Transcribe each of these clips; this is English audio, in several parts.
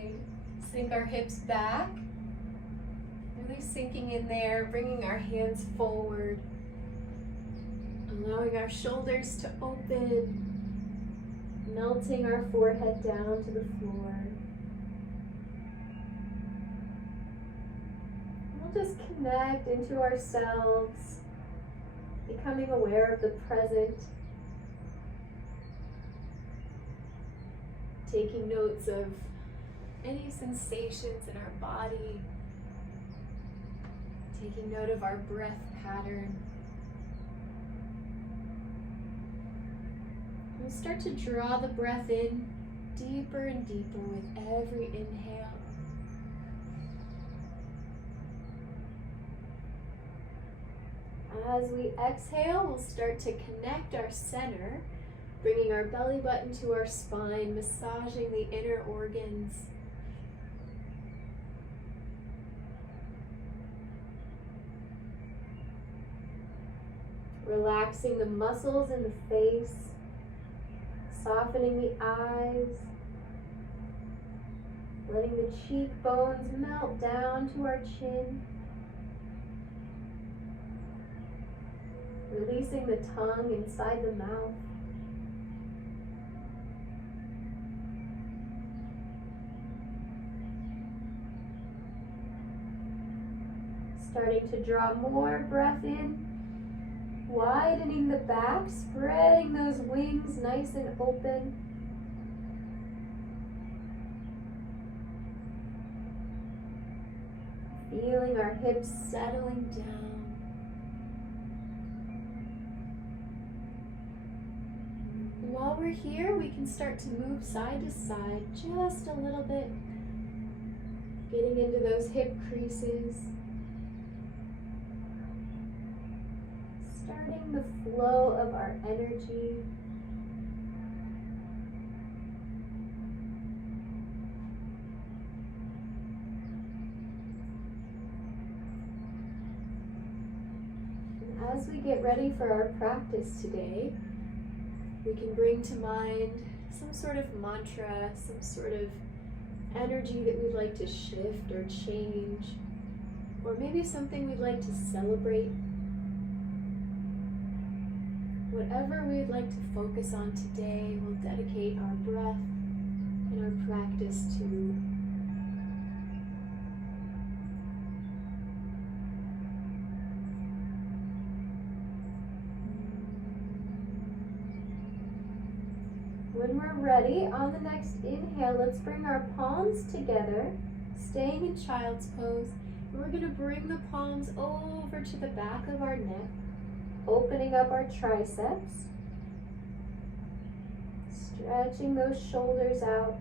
side. Sink our hips back. Really sinking in there, bringing our hands forward. Allowing our shoulders to open. Melting our forehead down to the floor. We'll just connect into ourselves, becoming aware of the present. Taking notes of any sensations in our body. Taking note of our breath pattern. We'll start to draw the breath in deeper and deeper with every inhale. As we exhale, we'll start to connect our center, bringing our belly button to our spine, massaging the inner organs. Relaxing the muscles in the face. Softening the eyes, letting the cheekbones melt down to our chin, releasing the tongue inside the mouth. Starting to draw more breath in. Widening the back, spreading those wings nice and open. Feeling our hips settling down. While we're here, we can start to move side to side just a little bit. Getting into those hip creases. Starting the flow of our energy. And as we get ready for our practice today, we can bring to mind some sort of mantra, some sort of energy that we'd like to shift or change, or maybe something we'd like to celebrate. Whatever we'd like to focus on today, we'll dedicate our breath and our practice to. When we're ready, on the next inhale, let's bring our palms together, staying in child's pose. And we're going to bring the palms over to the back of our neck. Opening up our triceps, stretching those shoulders out.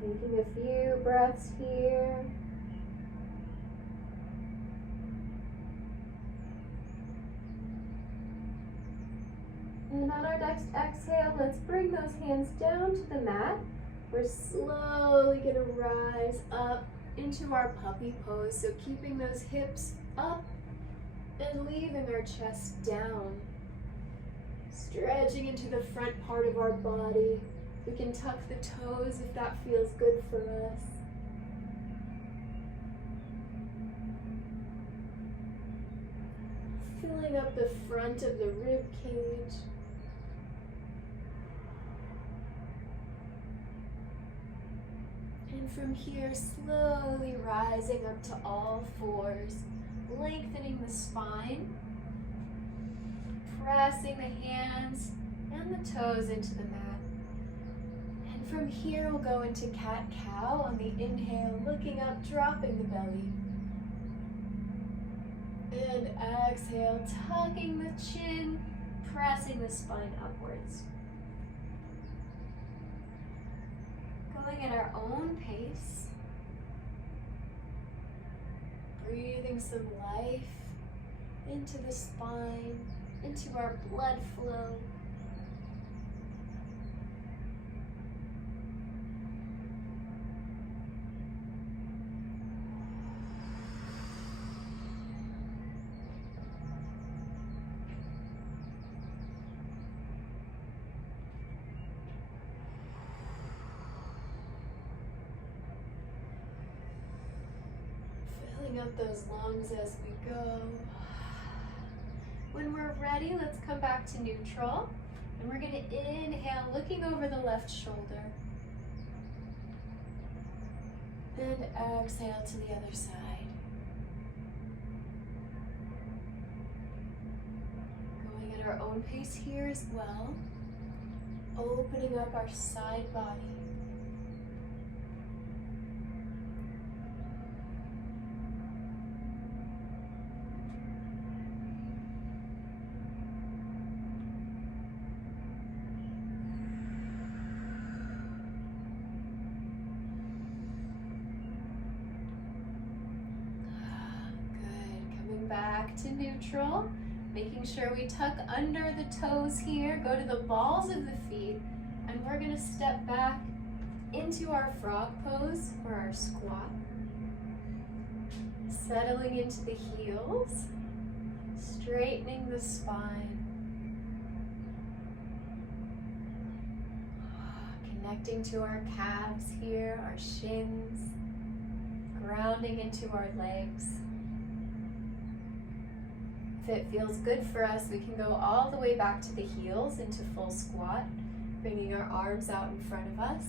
Taking a few breaths here. And on our next exhale, let's bring those hands down to the mat. We're slowly going to rise up into our puppy pose. So keeping those hips up and leaving our chest down. Stretching into the front part of our body. We can tuck the toes if that feels good for us. Filling up the front of the rib cage. And from here, slowly rising up to all fours, lengthening the spine, pressing the hands and the toes into the mat. And from here, we'll go into cat-cow on the inhale, looking up, dropping the belly. And exhale, tucking the chin, pressing the spine upwards. Going at our own pace. Breathing some life into the spine, into our blood flow. filling up those lungs as we go. When we're ready, let's come back to neutral. And we're going to inhale, looking over the left shoulder. And exhale to the other side. Going at our own pace here as well. Opening up our side body. Back to neutral, making sure we tuck under the toes here, go to the balls of the feet, and we're going to step back into our frog pose or our squat. Settling into the heels, straightening the spine, connecting to our calves here, our shins, grounding into our legs. If it feels good for us, we can go all the way back to the heels into full squat, bringing our arms out in front of us.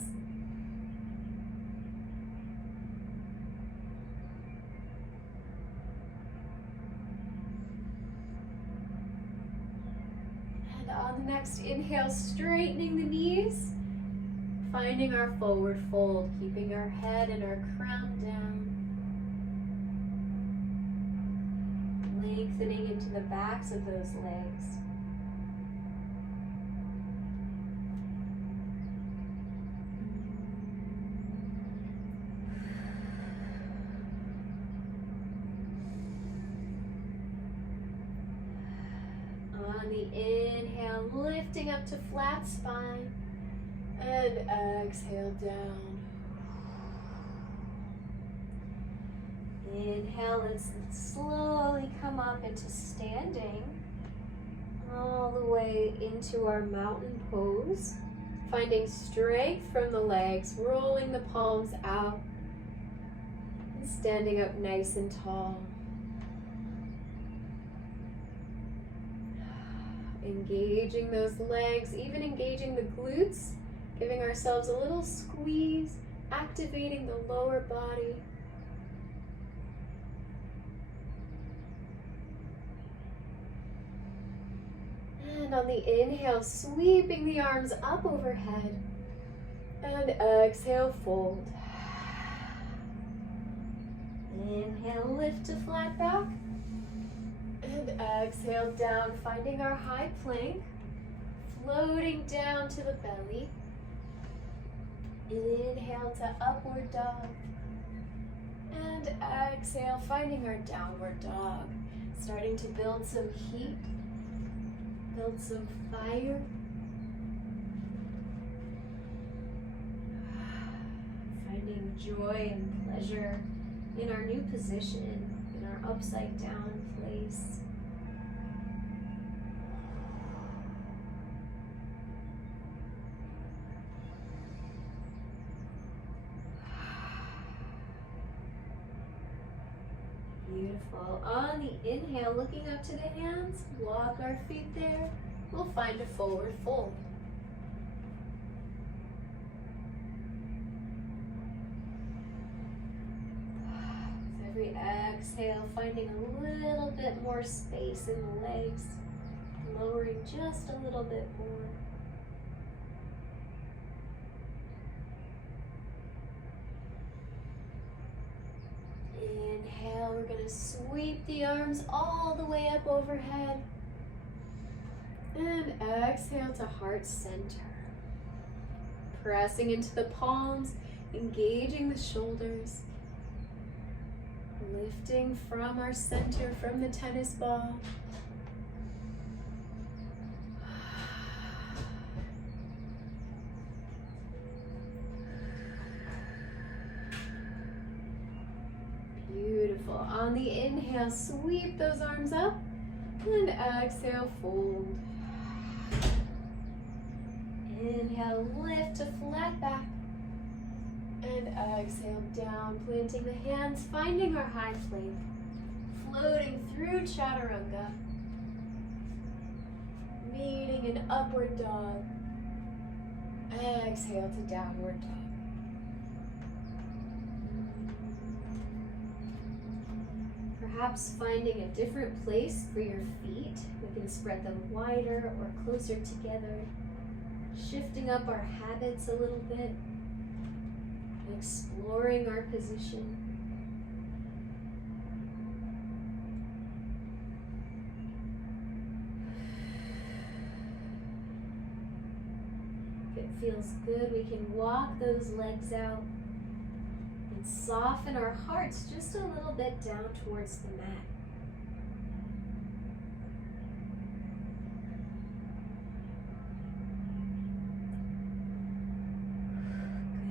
And on the next inhale, straightening the knees, finding our forward fold, keeping our head and our crown down. Lengthening into the backs of those legs. On the inhale, lifting up to flat spine, and exhale down. Inhale, let's slowly come up into standing, all the way into our mountain pose, finding strength from the legs, rolling the palms out, and standing up nice and tall. Engaging those legs, even engaging the glutes, giving ourselves a little squeeze, activating the lower body. And on the inhale, sweeping the arms up overhead. And exhale, fold. Inhale, lift to flat back. And exhale down, finding our high plank. Floating down to the belly. Inhale to upward dog. And exhale, finding our downward dog. Starting to build some heat. Build some fire. Finding joy and pleasure in our new position, in our upside down place. Beautiful. On the inhale, looking up to the hands, walk our feet there. We'll find a forward fold. With every exhale, finding a little bit more space in the legs, lowering just a little bit more. Inhale, we're going to sweep the arms all the way up overhead. And exhale to heart center. Pressing into the palms, engaging the shoulders. Lifting from our center, from the tennis ball. Beautiful. On the inhale, sweep those arms up. And exhale, fold. Inhale, lift to flat back. And exhale down, planting the hands, finding our high plank, floating through chaturanga, meeting an upward dog. Exhale to downward dog. Perhaps finding a different place for your feet. We can spread them wider or closer together, shifting up our habits a little bit, exploring our position. If it feels good, we can walk those legs out and soften our hearts just a little bit down towards the mat.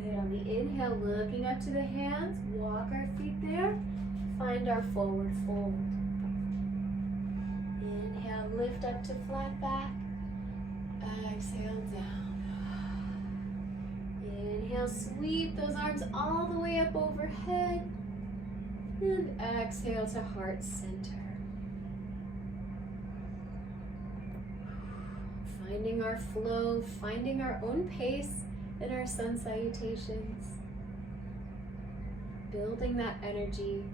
Good. On the inhale, looking up to the hands, walk our feet there, find our forward fold. Inhale, lift up to flat back. Exhale down. Inhale, sweep those arms all the way up overhead. And exhale to heart center. Finding our flow, finding our own pace in our sun salutations. Building that energy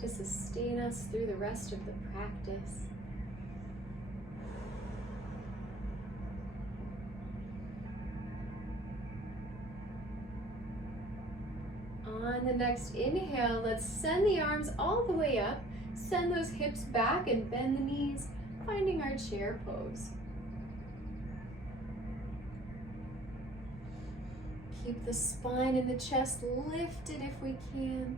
to sustain us through the rest of the practice. On the next inhale, let's send the arms all the way up. Send those hips back and bend the knees, finding our chair pose. Keep the spine and the chest lifted if we can,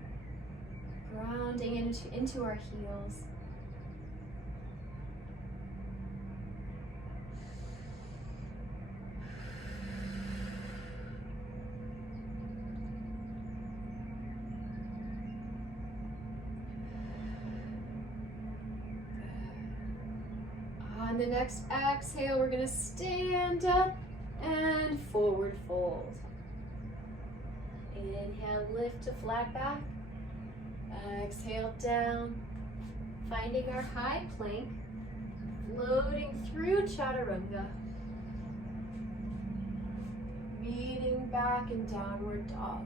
grounding into our heels. On the next exhale, we're going to stand up and forward fold. Inhale, lift to flat back. Exhale down, finding our high plank, floating through chaturanga, meeting back in downward dog.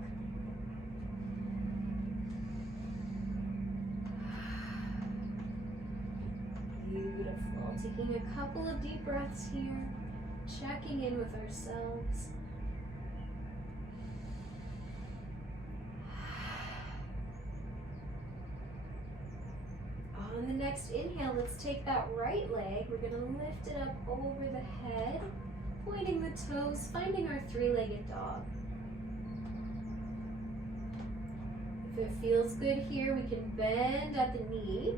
Beautiful. Taking a couple of deep breaths here, checking in with ourselves. On the next inhale, let's take that right leg. We're going to lift it up over the head, pointing the toes, finding our three-legged dog. If it feels good here, we can bend at the knee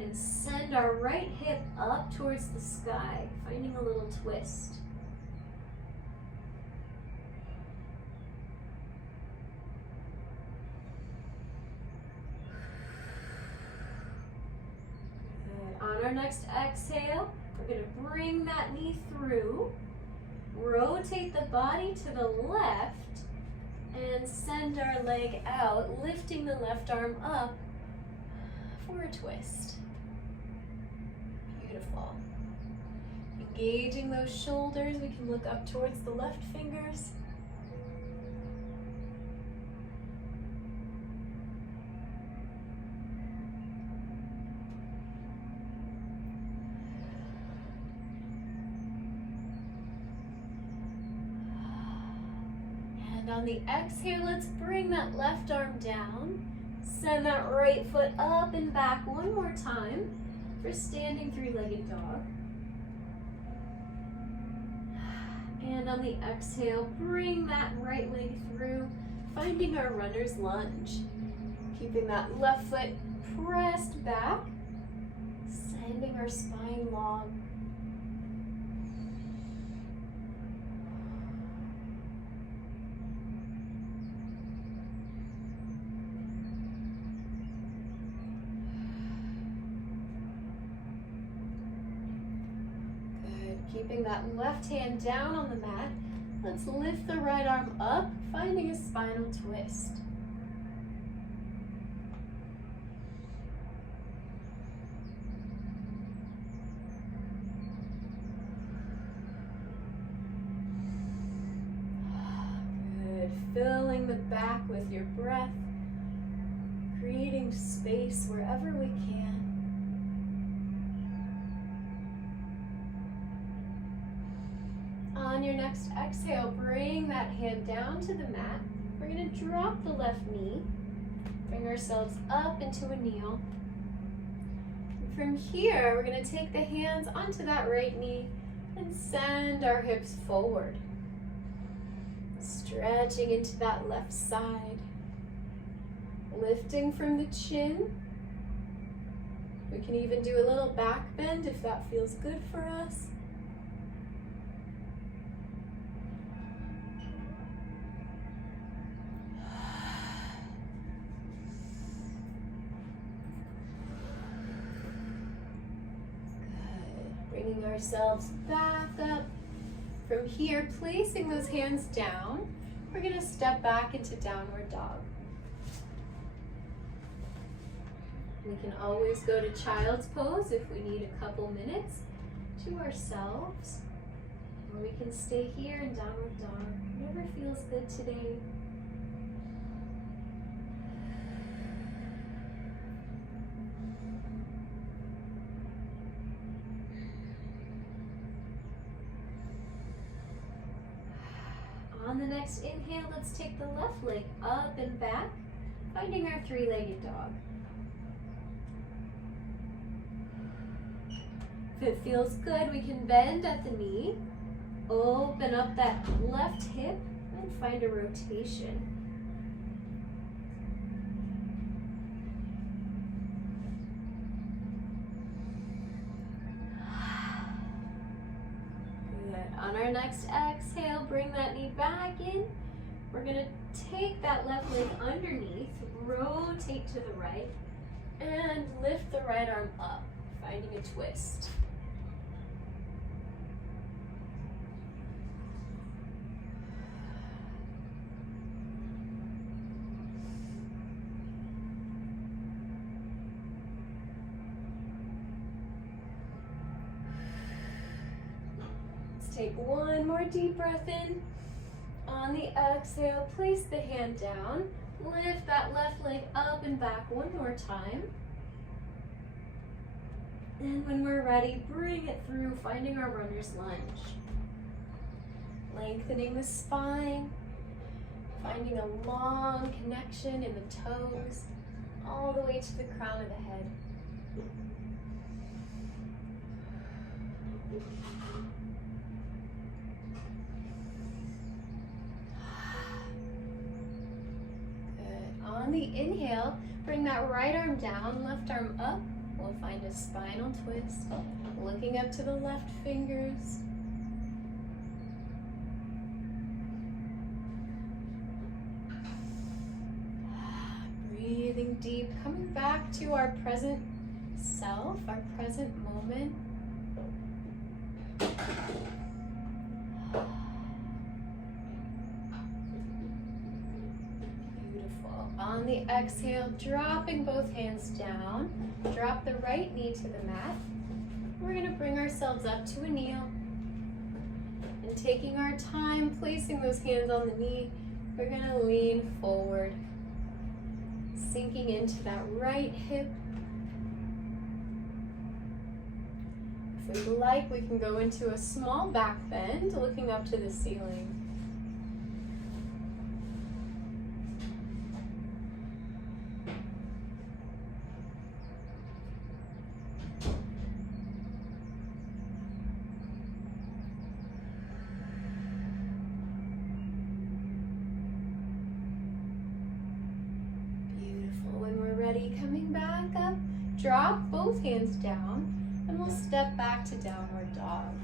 and send our right hip up towards the sky, finding a little twist. Good. On our next exhale, we're going to bring that knee through, rotate the body to the left, and send our leg out, lifting the left arm up for a twist. Beautiful. Engaging those shoulders, we can look up towards the left fingers. And on the exhale, let's bring that left arm down. Send that right foot up and back one more time for standing three-legged dog. And on the exhale, bring that right leg through, finding our runner's lunge. Keeping that left foot pressed back, sending our spine long. Keeping that left hand down on the mat, let's lift the right arm up, finding a spinal twist. Good. Filling the back with your breath, creating space wherever we can. On your next exhale, bring that hand down to the mat. We're going to drop the left knee, bring ourselves up into a kneel. And from here, we're going to take the hands onto that right knee and send our hips forward. Stretching into that left side. Lifting from the chin. We can even do a little back bend if that feels good for us. Bringing ourselves back up. From here, placing those hands down, we're going to step back into downward dog. We can always go to child's pose if we need a couple minutes to ourselves. Or we can stay here in downward dog, whatever feels good today. On the next inhale, let's take the left leg up and back, finding our three-legged dog. If it feels good, we can bend at the knee, open up that left hip, and find a rotation. On our next exhale, bring that knee back in. We're going to take that left leg underneath, rotate to the right, and lift the right arm up, finding a twist. Take one more deep breath in. On the exhale, place the hand down. Lift that left leg up and back one more time. And when we're ready, bring it through, finding our runner's lunge. Lengthening the spine, finding a long connection in the toes, all the way to the crown of the head. On the inhale, bring that right arm down, left arm up. We'll find a spinal twist, looking up to the left fingers. Breathing deep, coming back to our present self, our present moment. On the exhale, dropping both hands down, drop the right knee to the mat. We're going to bring ourselves up to a kneel. And taking our time, placing those hands on the knee, we're going to lean forward, sinking into that right hip. If we'd like, we can go into a small back bend, looking up to the ceiling. Coming back up, drop both hands down, and we'll step back to downward dog.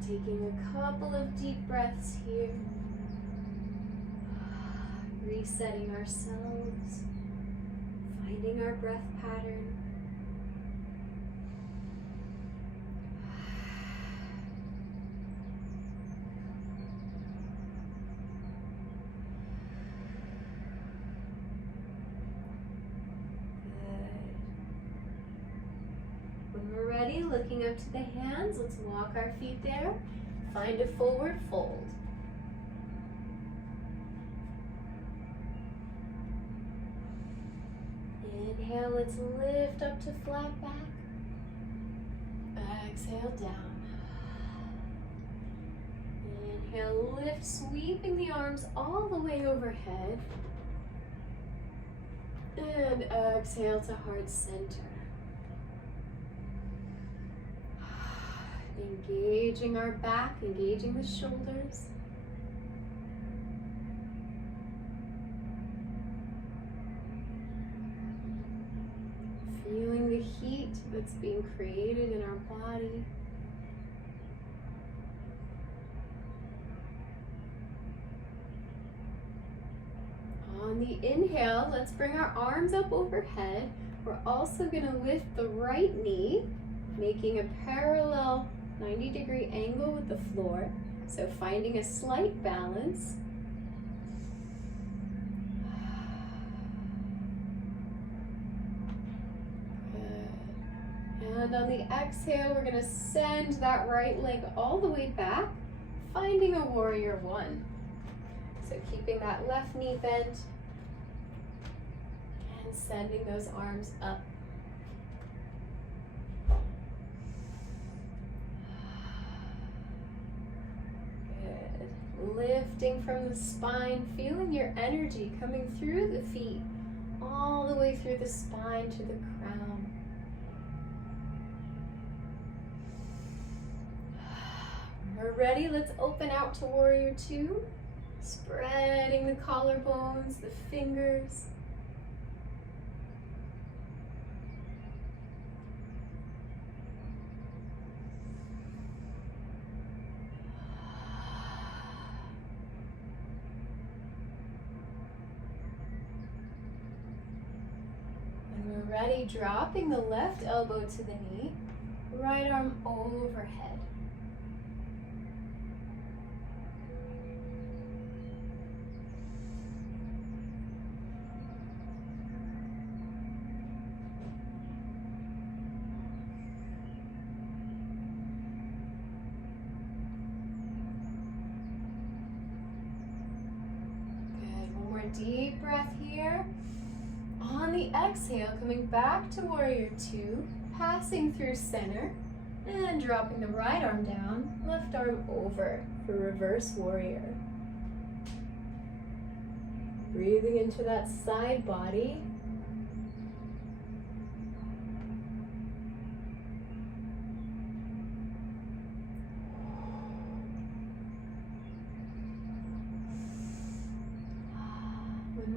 Taking a couple of deep breaths here. Resetting ourselves, finding our breath pattern. ready, looking up to the hands, let's walk our feet there. Find a forward fold. Inhale, let's lift up to flat back. Exhale down. Inhale, lift, sweeping the arms all the way overhead. And exhale to heart center. Engaging our back, engaging the shoulders. Feeling the heat that's being created in our body. On the inhale, let's bring our arms up overhead. We're also going to lift the right knee, making a parallel 90-degree angle with the floor. So finding a slight balance. Good. And on the exhale, we're going to send that right leg all the way back, finding a warrior one. So keeping that left knee bent and sending those arms up. Good. Lifting from the spine, feeling your energy coming through the feet, all the way through the spine to the crown. We're ready, let's open out to warrior two. Spreading the collarbones, the fingers. When we're ready, dropping the left elbow to the knee, right arm overhead. Deep breath here. On the exhale, coming back to warrior two, passing through center and dropping the right arm down, left arm over for reverse warrior. Breathing into that side body.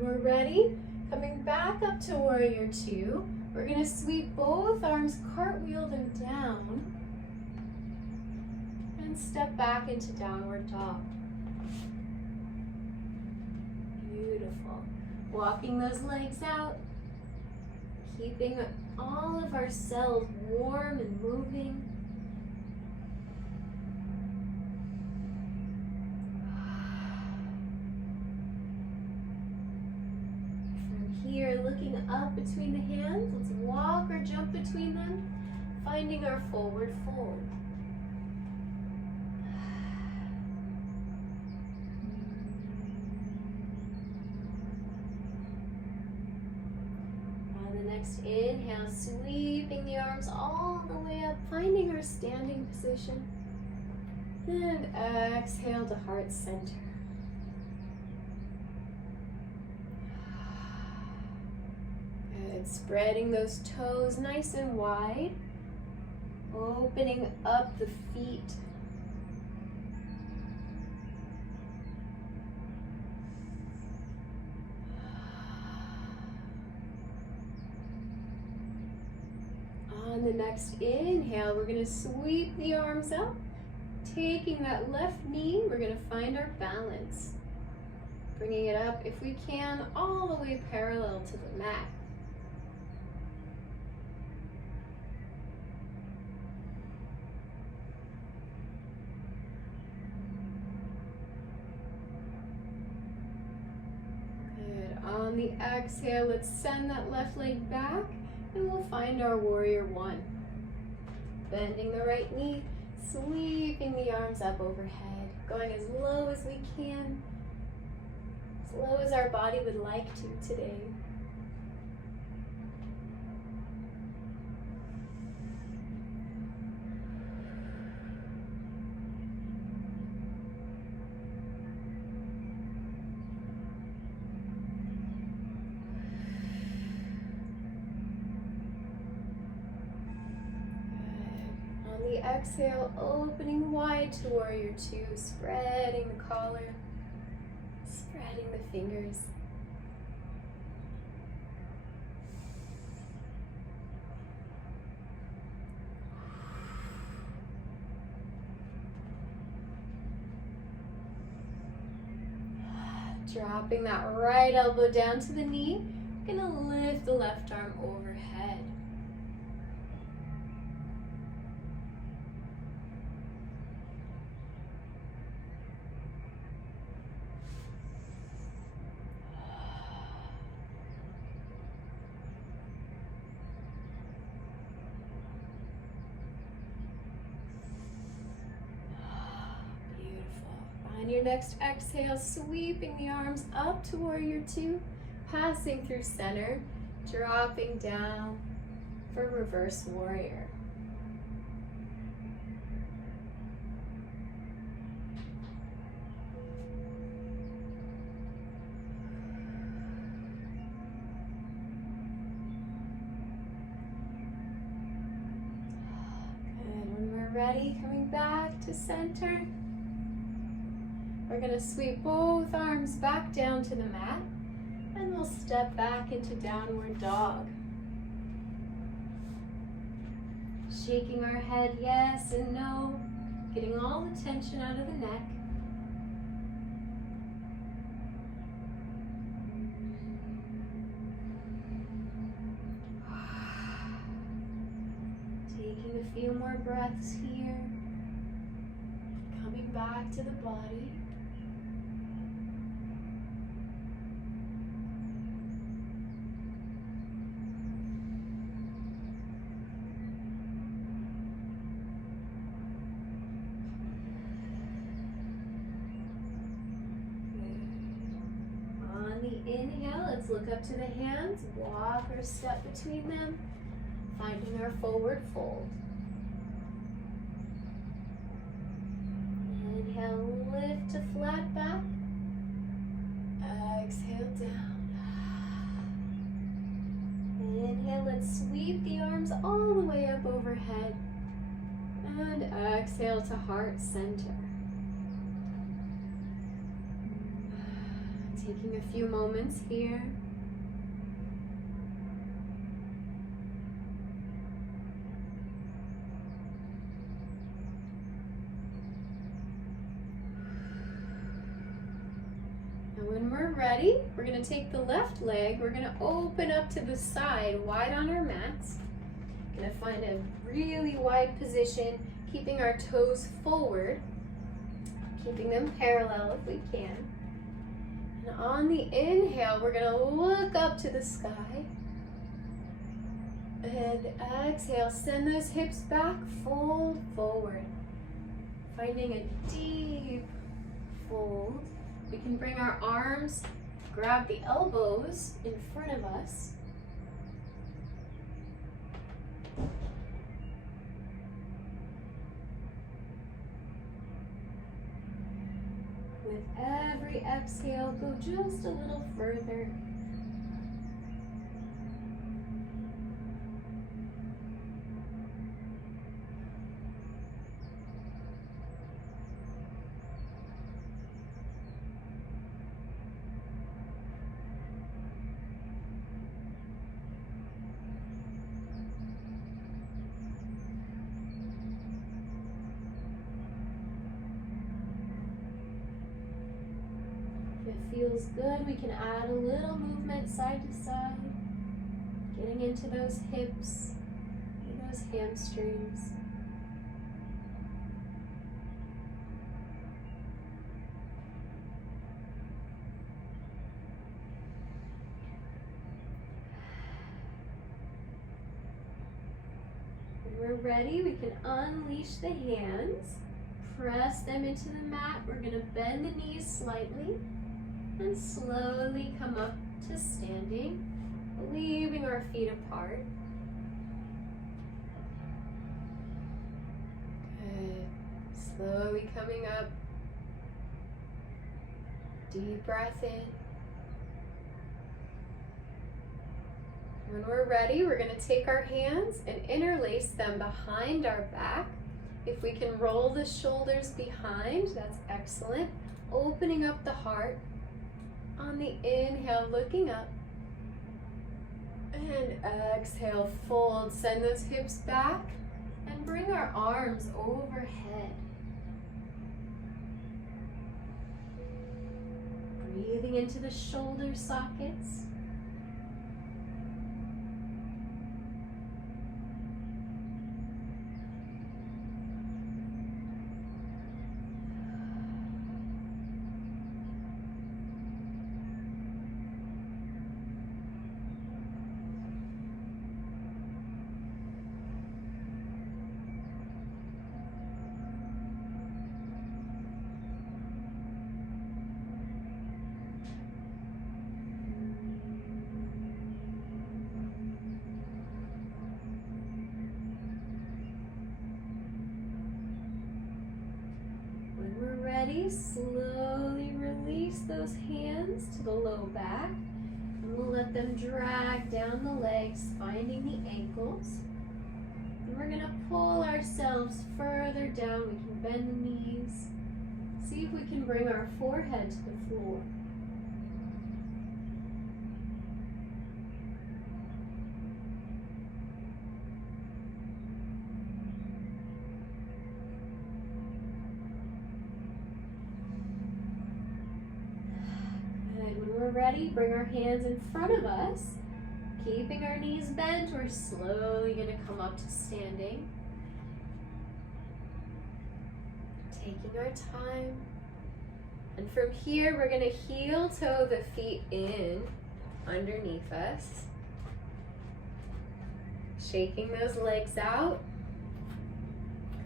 We're ready, coming back up to warrior two. We're going to sweep both arms, cartwheel them down, and step back into downward dog. Beautiful. Walking those legs out, keeping all of our cells warm and moving. Here, looking up between the hands, let's walk or jump between them, finding our forward fold. On the next inhale, sweeping the arms all the way up, finding our standing position. And exhale to heart center. Spreading those toes nice and wide, opening up the feet. On the next inhale, we're going to sweep the arms up, taking that left knee, we're going to find our balance. Bringing it up, if we can, all the way parallel to the mat. On the exhale, let's send that left leg back and we'll find our warrior one. Bending the right knee, sweeping the arms up overhead, going as low as we can, as low as our body would like to today. Exhale, opening wide to warrior two, spreading the collar, spreading the fingers. Dropping that right elbow down to the knee, gonna lift the left arm overhead. On your next exhale, sweeping the arms up to warrior two, passing through center, dropping down for reverse warrior. Good. When we're ready, coming back to center. We're going to sweep both arms back down to the mat, and we'll step back into downward dog. Shaking our head yes and no, getting all the tension out of the neck. Taking a few more breaths here, coming back to the body. Inhale, let's look up to the hands, walk or step between them, finding our forward fold. Inhale, lift to flat back. Exhale down. Inhale, let's sweep the arms all the way up overhead. And exhale to heart center. Taking a few moments here. And when we're ready, we're going to take the left leg, we're going to open up to the side, wide on our mats. Going to find a really wide position, keeping our toes forward, keeping them parallel if we can. And on the inhale, we're going to look up to the sky. And exhale, send those hips back, fold forward. Finding a deep fold. We can bring our arms, grab the elbows in front of us. With every exhale, go just a little further. Feels good, we can add a little movement side to side, getting into those hips and those hamstrings. When we're ready, we can unleash the hands, press them into the mat. We're going to bend the knees slightly and slowly come up to standing, leaving our feet apart. Good. Slowly coming up. Deep breath in. When we're ready, we're going to take our hands and interlace them behind our back. If we can roll the shoulders behind, that's excellent. Opening up the heart. On the inhale, looking up. And exhale, fold. Send those hips back and bring our arms overhead. Breathing into the shoulder sockets. Ready, slowly release those hands to the low back, and we'll let them drag down the legs, finding the ankles. And we're going to pull ourselves further down. We can bend the knees. See if we can bring our forehead to the floor. Ready, bring our hands in front of us, keeping our knees bent. We're slowly going to come up to standing, taking our time, and from here we're going to heel toe the feet in underneath us, shaking those legs out.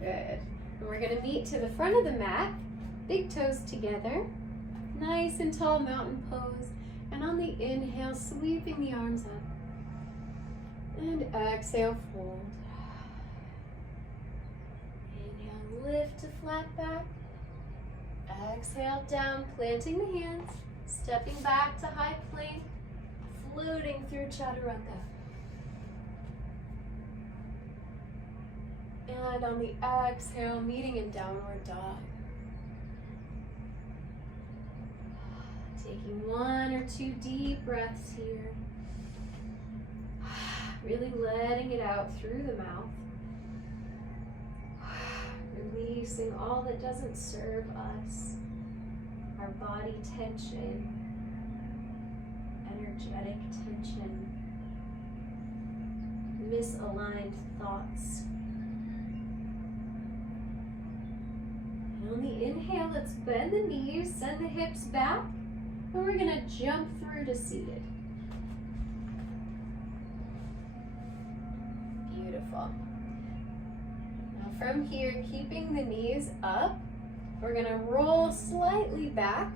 Good. And we're going to meet to the front of the mat, big toes together, nice and tall mountain pose. And on the inhale, sweeping the arms up. And exhale, fold. Inhale, lift to flat back. Exhale, down, planting the hands. Stepping back to high plank. Floating through chaturanga. And on the exhale, meeting in downward dog. Taking 1 or 2 deep breaths here. Really letting it out through the mouth. Releasing all that doesn't serve us. Our body tension. Energetic tension. Misaligned thoughts. And on the inhale, let's bend the knees, send the hips back. And we're going to jump through to seated. Beautiful. Now from here, keeping the knees up, we're going to roll slightly back.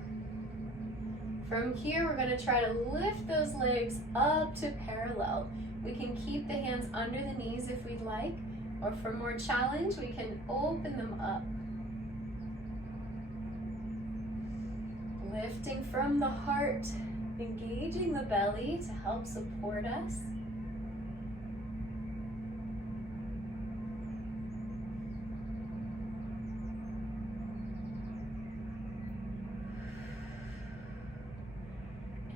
From here, we're going to try to lift those legs up to parallel. We can keep the hands under the knees if we'd like, or for more challenge, we can open them up. Lifting from the heart, engaging the belly to help support us.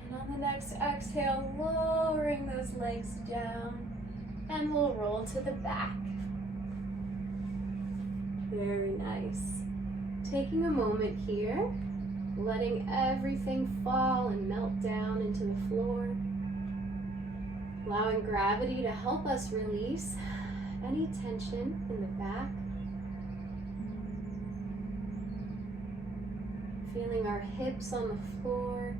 And on the next exhale, lowering those legs down, and we'll roll to the back. Very nice. Taking a moment here. Letting everything fall and melt down into the floor. Allowing gravity to help us release any tension in the back. Feeling our hips on the floor.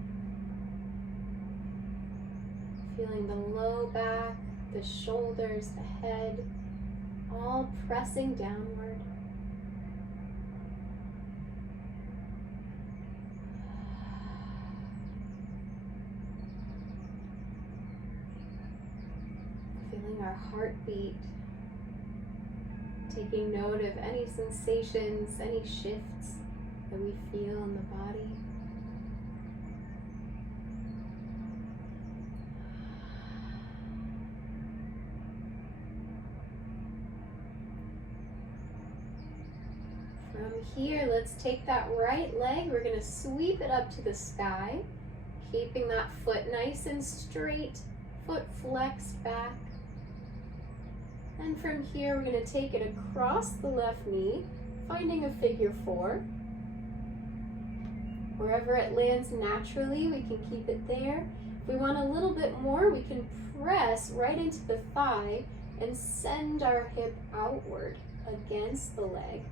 Feeling the low back, the shoulders, the head. all pressing downward. Feeling our heartbeat, taking note of any sensations, any shifts that we feel in the body. From here, let's take that right leg. We're going to sweep it up to the sky, keeping that foot nice and straight, foot flexed back. And from here, we're going to take it across the left knee, finding a figure 4. Wherever it lands naturally, we can keep it there. If we want a little bit more, we can press right into the thigh and send our hip outward against the leg.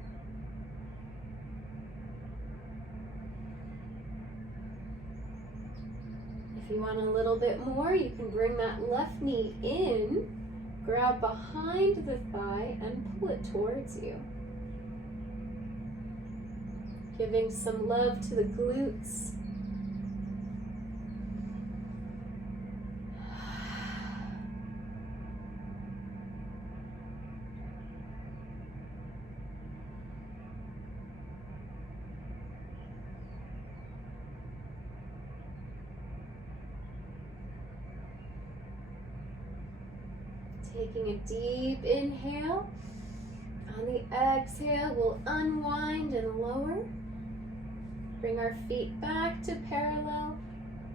If you want a little bit more, you can bring that left knee in, grab behind the thigh and pull it towards you. Giving some love to the glutes. Taking a deep inhale. On the exhale, we'll unwind and lower. Bring our feet back to parallel.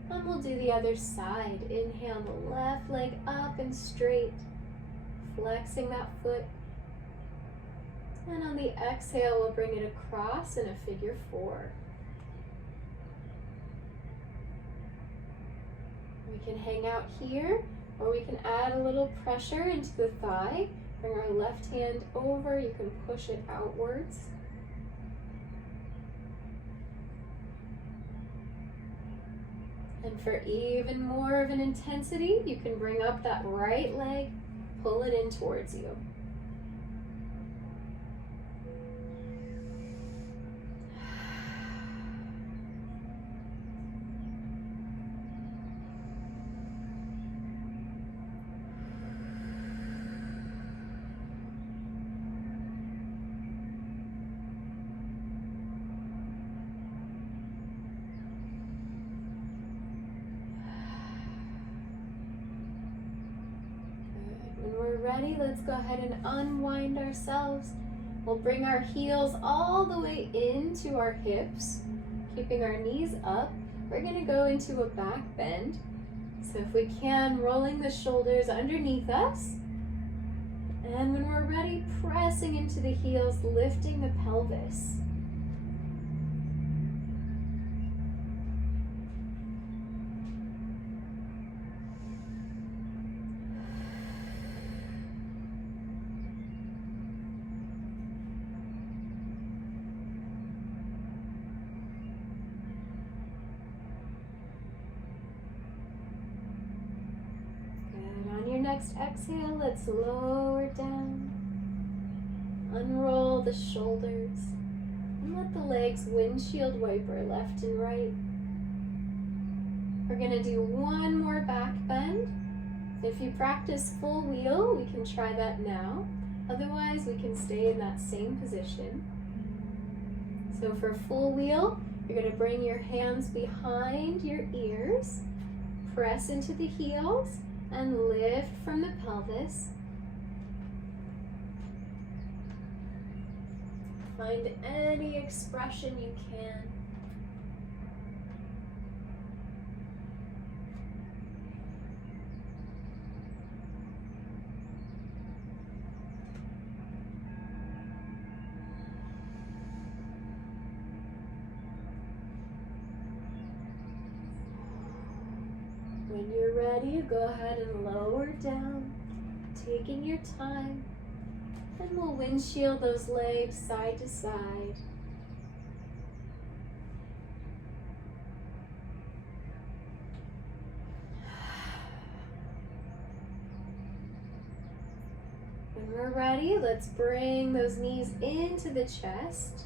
And we'll do the other side. Inhale the left leg up and straight. Flexing that foot. And on the exhale, we'll bring it across in a figure 4. We can hang out here, or we can add a little pressure into the thigh. Bring our left hand over, you can push it outwards. And for even more of an intensity, you can bring up that right leg, pull it in towards you. When we're ready, let's go ahead and unwind ourselves. We'll bring our heels all the way into our hips, keeping our knees up. We're going to go into a back bend. So if we can, rolling the shoulders underneath us. And when we're ready, pressing into the heels, lifting the pelvis. Next exhale, let's lower down, unroll the shoulders, and let the legs windshield wiper left and right. We're going to do one more back bend. If you practice full wheel, we can try that now. Otherwise, we can stay in that same position. So for full wheel, you're going to bring your hands behind your ears, press into the heels, and lift from the pelvis. Find any expression you can. When you're ready, go ahead and lower down, taking your time, and we'll windshield those legs side to side. When When we're ready, let's bring those knees into the chest.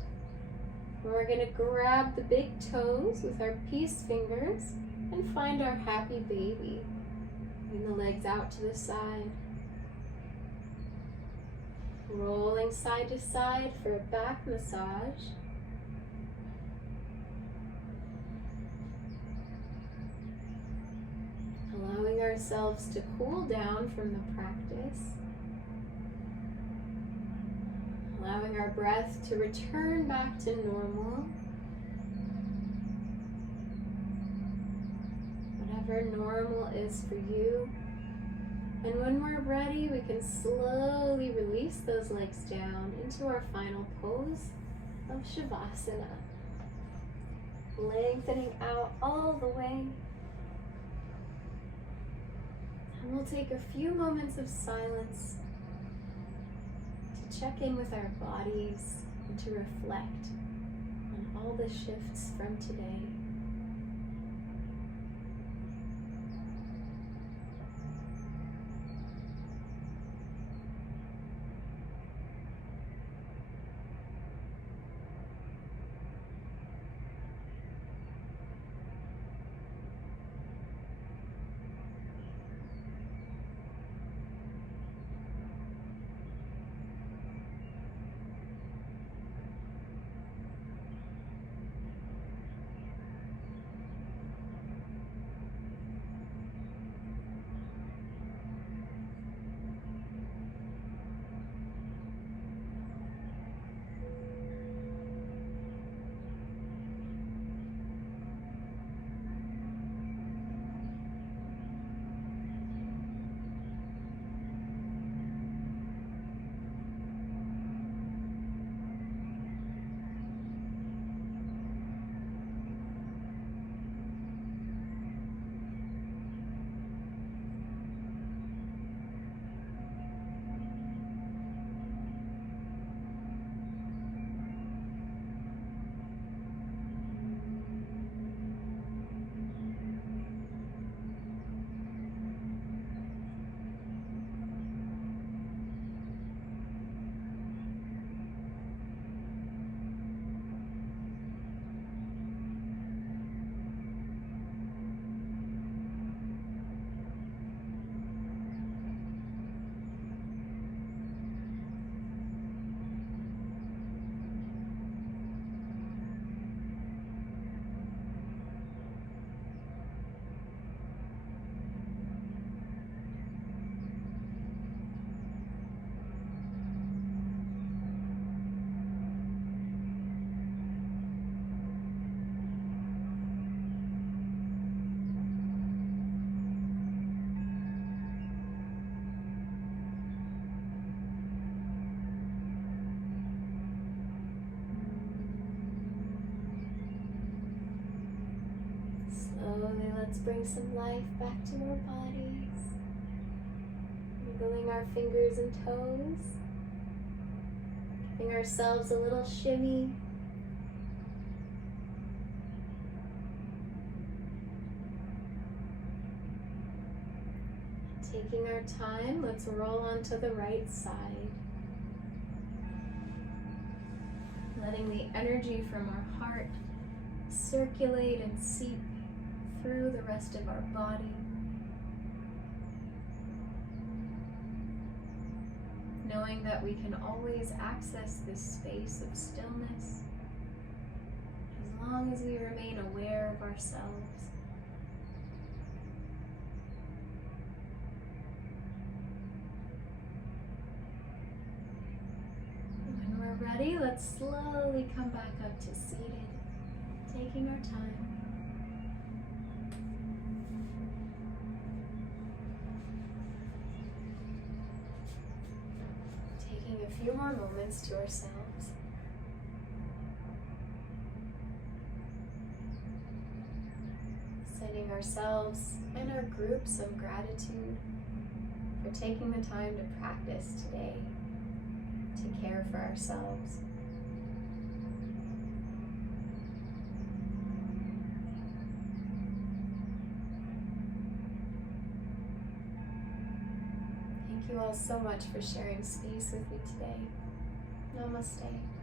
And we're going to grab the big toes with our peace fingers and find our happy baby. Bring the legs out to the side. Rolling side to side for a back massage. Allowing ourselves to cool down from the practice. Allowing our breath to return back to normal. Whatever normal is for you. And when we're ready, we can slowly release those legs down into our final pose of Shavasana. Lengthening out all the way. And we'll take a few moments of silence to check in with our bodies and to reflect on all the shifts from today. Slowly, let's bring some life back to our bodies. Wiggling our fingers and toes. Giving ourselves a little shimmy. Taking our time, let's roll onto the right side. Letting the energy from our heart circulate and seep through the rest of our body. Knowing that we can always access this space of stillness as long as we remain aware of ourselves. When we're ready, let's slowly come back up to seated, taking our time. A few more moments to ourselves. Sending ourselves and our group some gratitude for taking the time to practice today, to care for ourselves. Thank you all so much for sharing space with me today. Namaste.